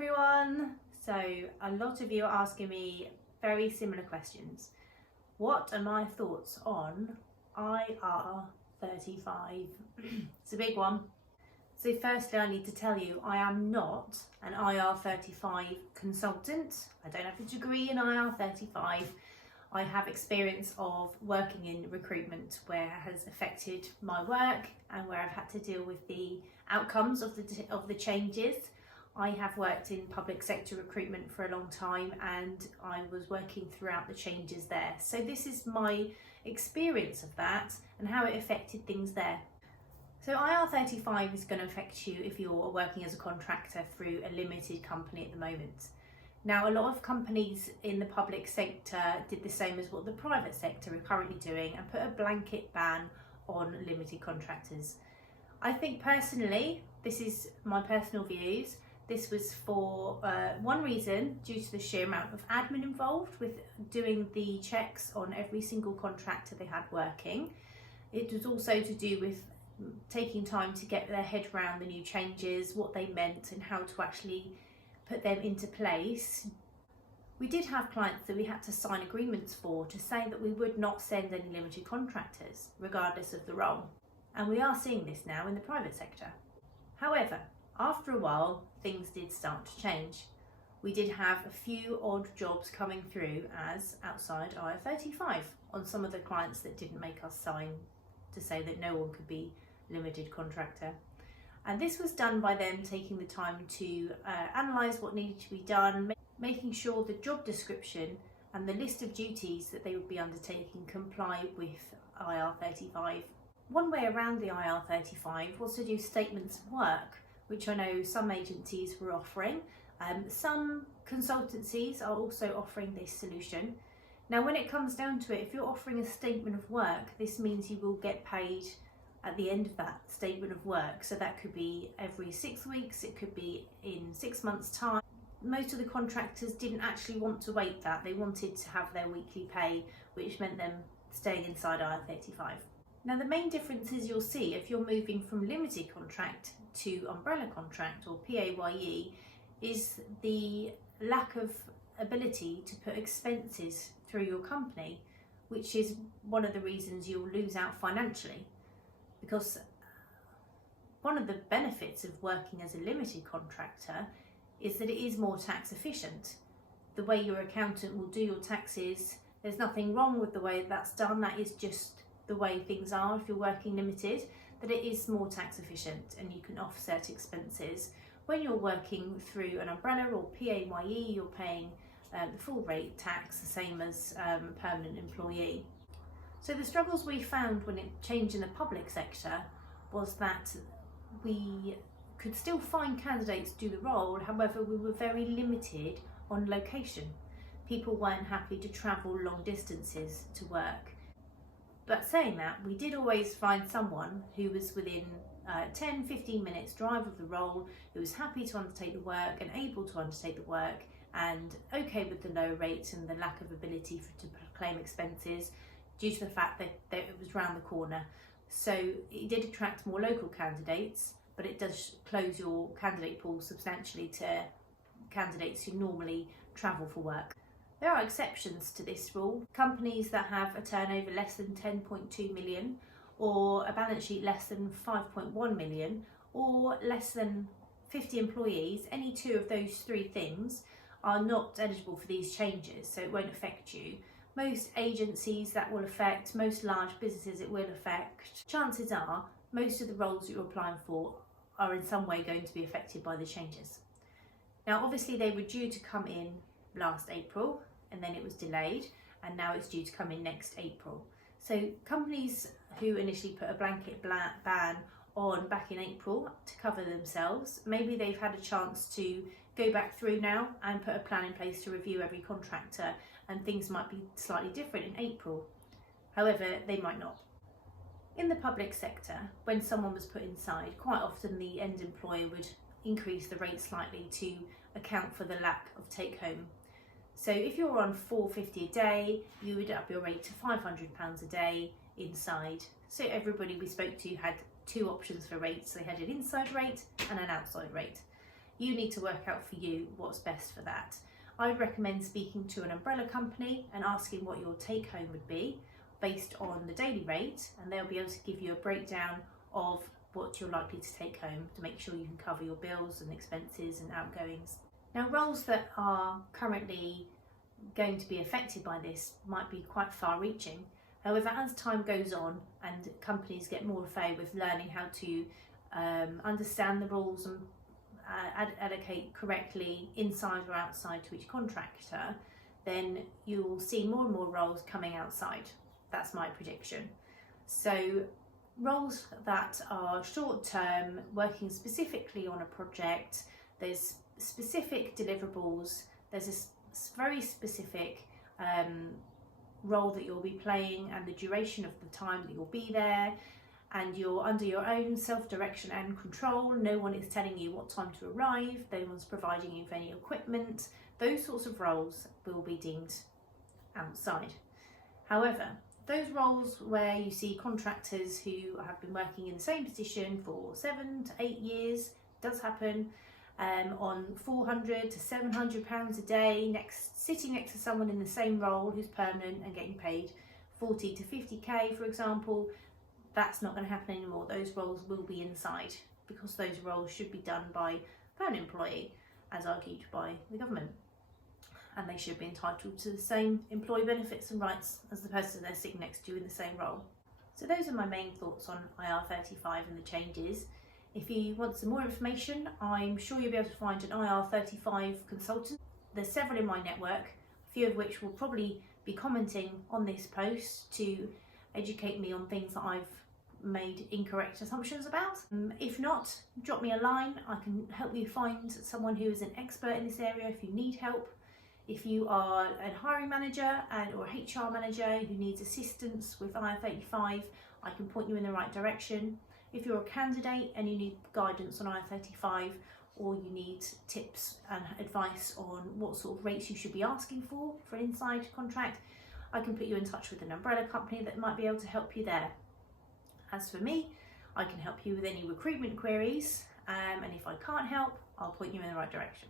everyone. So a lot of you are asking me very similar questions. What are my thoughts on IR35? It's a big one. So firstly, I need to tell you, I am not an IR35 consultant. I don't have a degree in IR35. I have experience of working in recruitment where it has affected my work and where I've had to deal with the outcomes of the changes. I have worked in public sector recruitment for a long time and I was working throughout the changes there. So this is my experience of that and how it affected things there. So IR35 is going to affect you if you're working as a contractor through a limited company at the moment. Now, a lot of companies in the public sector did the same as what the private sector are currently doing and put a blanket ban on limited contractors. I think personally, this is my personal views, this was for one reason, due to the sheer amount of admin involved with doing the checks on every single contractor they had working. It was also to do with taking time to get their head around the new changes, what they meant and how to actually put them into place. We did have clients that we had to sign agreements for to say that we would not send any limited contractors, regardless of the role. And we are seeing this now in the private sector. However, after a while, things did start to change. We did have a few odd jobs coming through as outside IR35 on some of the clients that didn't make us sign to say that no one could be limited contractor. And this was done by them taking the time to analyse what needed to be done, making sure the job description and the list of duties that they would be undertaking comply with IR35. One way around the IR35 was to do statements of work, which I know some agencies were offering. Some consultancies are also offering this solution. Now, when it comes down to it, if you're offering a statement of work, this means you will get paid at the end of that statement of work. So that could be every 6 weeks, it could be in 6 months' time. Most of the contractors didn't actually want to wait that. They wanted to have their weekly pay, which meant them staying inside IR35. Now, the main differences you'll see if you're moving from limited contract to umbrella contract or PAYE is the lack of ability to put expenses through your company, which is one of the reasons you'll lose out financially. Because one of the benefits of working as a limited contractor is that it is more tax efficient. The way your accountant will do your taxes, there's nothing wrong with the way that's done, that is just the way things are if you're working limited, that it is more tax efficient and you can offset expenses. When you're working through an umbrella or PAYE, you're paying the full rate tax, the same as a permanent employee. So the struggles we found when it changed in the public sector was that we could still find candidates to do the role, however we were very limited on location. People weren't happy to travel long distances to work. But saying that, we did always find someone who was within 10-15 minutes drive of the role, who was happy to undertake the work and able to undertake the work and okay with the low rates and the lack of ability to claim expenses due to the fact that it was round the corner. So it did attract more local candidates, but it does close your candidate pool substantially to candidates who normally travel for work. There are exceptions to this rule. Companies that have a turnover less than 10.2 million or a balance sheet less than 5.1 million or less than 50 employees, any two of those three things are not eligible for these changes, so it won't affect you. Most agencies that will affect, most large businesses it will affect. Chances are most of the roles that you're applying for are in some way going to be affected by the changes. Now obviously they were due to come in last April and then it was delayed and now it's due to come in next April. So companies who initially put a blanket ban on back in April to cover themselves, maybe they've had a chance to go back through now and put a plan in place to review every contractor, and things might be slightly different in April. However, they might not. In the public sector, when someone was put inside, quite often the end employer would increase the rate slightly to account for the lack of take home. So if you're on £450 a day, you would up your rate to £500 a day inside. So everybody we spoke to had two options for rates. They had an inside rate and an outside rate. You need to work out for you what's best for that. I'd recommend speaking to an umbrella company and asking what your take home would be based on the daily rate, and they'll be able to give you a breakdown of what you're likely to take home to make sure you can cover your bills and expenses and outgoings. Now, roles that are currently going to be affected by this might be quite far reaching. However, as time goes on and companies get more familiar with learning how to understand the rules and allocate correctly inside or outside to each contractor, then you'll see more and more roles coming outside. That's my prediction. So roles that are short term, working specifically on a project, there's specific deliverables, there's a very specific role that you'll be playing and the duration of the time that you'll be there, and you're under your own self-direction and control. No one is telling you what time to arrive, no one's providing you with any equipment. Those sorts of roles will be deemed outside. However, those roles where you see contractors who have been working in the same position for 7 to 8 years, does happen, on £400 to £700 a day, sitting next to someone in the same role who's permanent and getting paid 40 to 50k, for example, that's not going to happen anymore. Those roles will be inside because those roles should be done by a permanent employee, as argued by the government, and they should be entitled to the same employee benefits and rights as the person they're sitting next to in the same role. So those are my main thoughts on IR35 and the changes. If you want some more information, I'm sure you'll be able to find an IR35 consultant. There's several in my network, a few of which will probably be commenting on this post to educate me on things that I've made incorrect assumptions about. If not, drop me a line. I can help you find someone who is an expert in this area if you need help. If you are a hiring manager or a HR manager who needs assistance with IR35, I can point you in the right direction. If you're a candidate and you need guidance on IR35, or you need tips and advice on what sort of rates you should be asking for an inside contract, I can put you in touch with an umbrella company that might be able to help you there. As for me, I can help you with any recruitment queries, and if I can't help, I'll point you in the right direction.